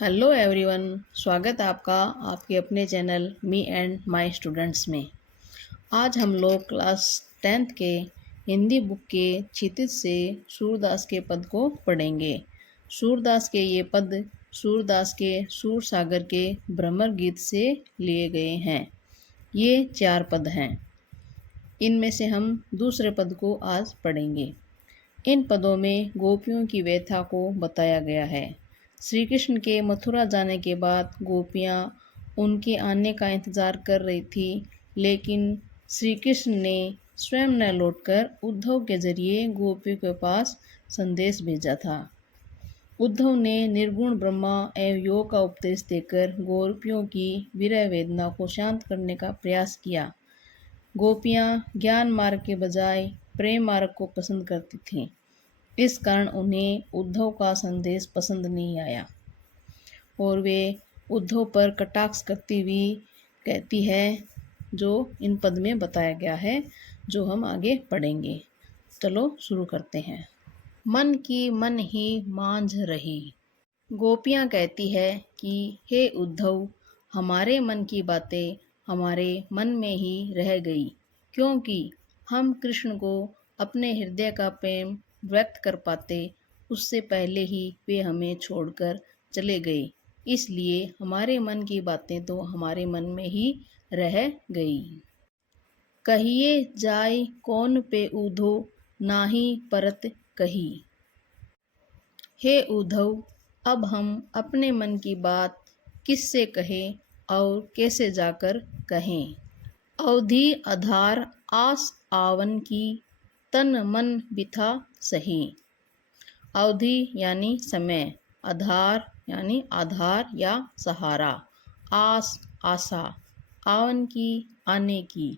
Hello everyone, स्वागत है आपका आपके अपने channel me and my students में। आज हम लोग क्लास 10th के हिंदी बुक के क्षितिज से सूरदास के पद को पढ़ेंगे। सूरदास के ये पद सूरदास के सूर सागर के भ्रमर गीत से लिए गए हैं। ये 4 पद हैं। इनमें से हम दूसरे पद को आज पढ़ेंगे। इन पदों में गोपियों की व्यथा को बताया गया है। श्री कृष्ण के मथुरा जाने के बाद गोपियाँ उनके आने का इंतज़ार कर रही थी, लेकिन श्री कृष्ण ने स्वयं न लौटकर उद्धव के जरिए गोपियों के पास संदेश भेजा था। उद्धव ने निर्गुण ब्रह्मा एवं योग का उपदेश देकर गोपियों की विरह वेदना को शांत करने का प्रयास किया। गोपियाँ ज्ञान मार्ग के बजाय प्रेम मार्ग को पसंद करती थीं। इस कारण उन्हें उद्धव का संदेश पसंद नहीं आया और वे उद्धव पर कटाक्ष करती हुई कहती है, जो इन पद में बताया गया है, जो हम आगे पढ़ेंगे। चलो शुरू करते हैं। मन की मन ही मांझ रही। गोपियाँ कहती है कि हे उद्धव, हमारे मन की बातें हमारे मन में ही रह गई, क्योंकि हम कृष्ण को अपने हृदय का प्रेम व्यक्त कर पाते उससे पहले ही वे हमें छोड़कर चले गए। इसलिए हमारे मन की बातें तो हमारे मन में ही रह गई। कहिए जाय कौन पे उद्धो, नाही परत कही। हे उद्धव, अब हम अपने मन की बात किससे कहें और कैसे जाकर कहें। अवधि आधार आस आवन की, तन मन बिथा सही। अवधि यानी समय, आधार यानी आधार या सहारा, आस आशा, आवन की आने की,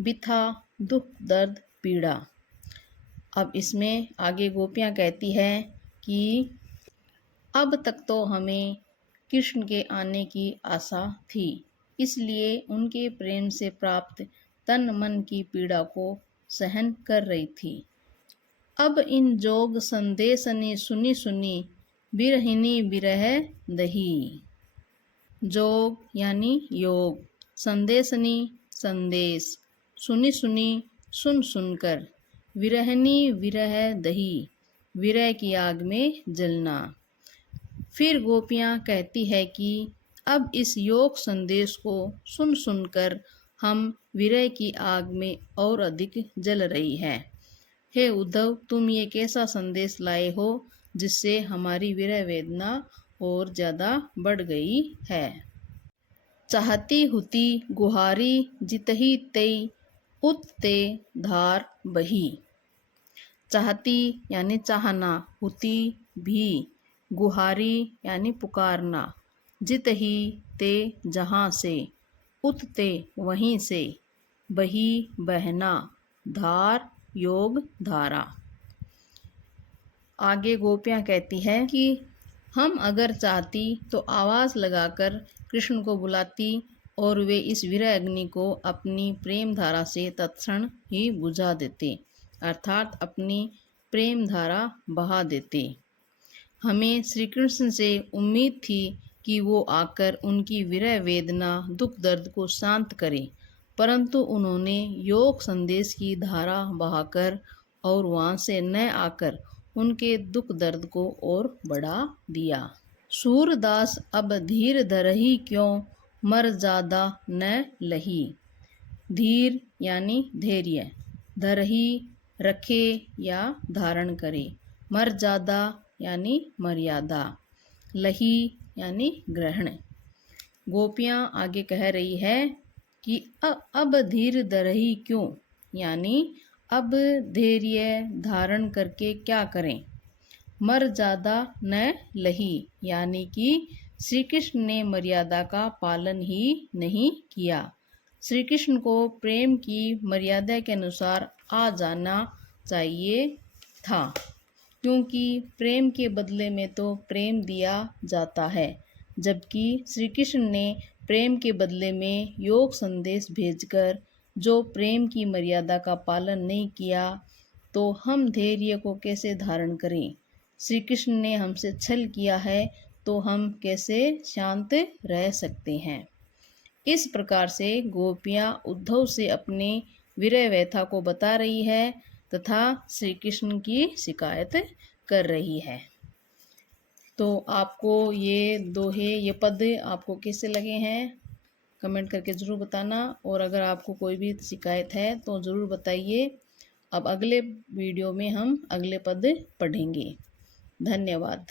बिथा दुख दर्द पीड़ा। अब इसमें आगे गोपियाँ कहती है कि अब तक तो हमें कृष्ण के आने की आशा थी, इसलिए उनके प्रेम से प्राप्त तन मन की पीड़ा को सहन कर रही थी। अब इन जोग संदेशनी सुनी सुनी, बिरहिनी बिरह दही। जोग यानी योग, संदेशनी संदेश, सुनी सुनी सुन सुनकर, विरहनी विरह दही, विरह की आग में जलना। फिर गोपियाँ कहती है कि अब इस योग संदेश को सुन सुनकर हम विरह की आग में और अधिक जल रही है। हे उद्धव, तुम ये कैसा संदेश लाए हो जिससे हमारी विरह वेदना और ज़्यादा बढ़ गई है। चाहती हुती गुहारी जितही तई, उतते धार बही। चाहती यानी चाहना, हुती भी, गुहारी यानी पुकारना, जितही ते जहाँ से, उतते वहीं से, बही बहना, धार योग धारा। आगे गोपियाँ कहती है कि हम अगर चाहती तो आवाज़ लगाकर कृष्ण को बुलाती और वे इस विरह अग्नि को अपनी प्रेम धारा से तत्क्षण ही बुझा देते, अर्थात अपनी प्रेम धारा बहा देते। हमें श्री कृष्ण से उम्मीद थी कि वो आकर उनकी विरह वेदना दुख दर्द को शांत करें, परंतु उन्होंने योग संदेश की धारा बहाकर और वहाँ से न आकर उनके दुख दर्द को और बढ़ा दिया। सूरदास अब धीर धरही क्यों, मर ज़्यादा न लही। धीर यानी धैर्य, धरही रखे या धारण करे, मर ज़्यादा यानी मर्यादा, लही यानी ग्रहण। गोपियाँ आगे कह रही है कि अब धीर धरही क्यों, यानी अब धैर्य धारण करके क्या करें। मर ज़्यादा न लही, यानी कि श्री कृष्ण ने मर्यादा का पालन ही नहीं किया। श्री कृष्ण को प्रेम की मर्यादा के अनुसार आ जाना चाहिए था, क्योंकि प्रेम के बदले में तो प्रेम दिया जाता है, जबकि श्री कृष्ण ने प्रेम के बदले में योग संदेश भेजकर जो प्रेम की मर्यादा का पालन नहीं किया, तो हम धैर्य को कैसे धारण करें। श्री कृष्ण ने हमसे छल किया है, तो हम कैसे शांत रह सकते हैं। इस प्रकार से गोपियाँ उद्धव से अपनी विरह व्यथा को बता रही है तथा श्री कृष्ण की शिकायत कर रही है। तो आपको ये दोहे, ये पद आपको कैसे लगे हैं कमेंट करके ज़रूर बताना, और अगर आपको कोई भी शिकायत है तो ज़रूर बताइए। अब अगले वीडियो में हम अगले पद पढ़ेंगे। धन्यवाद।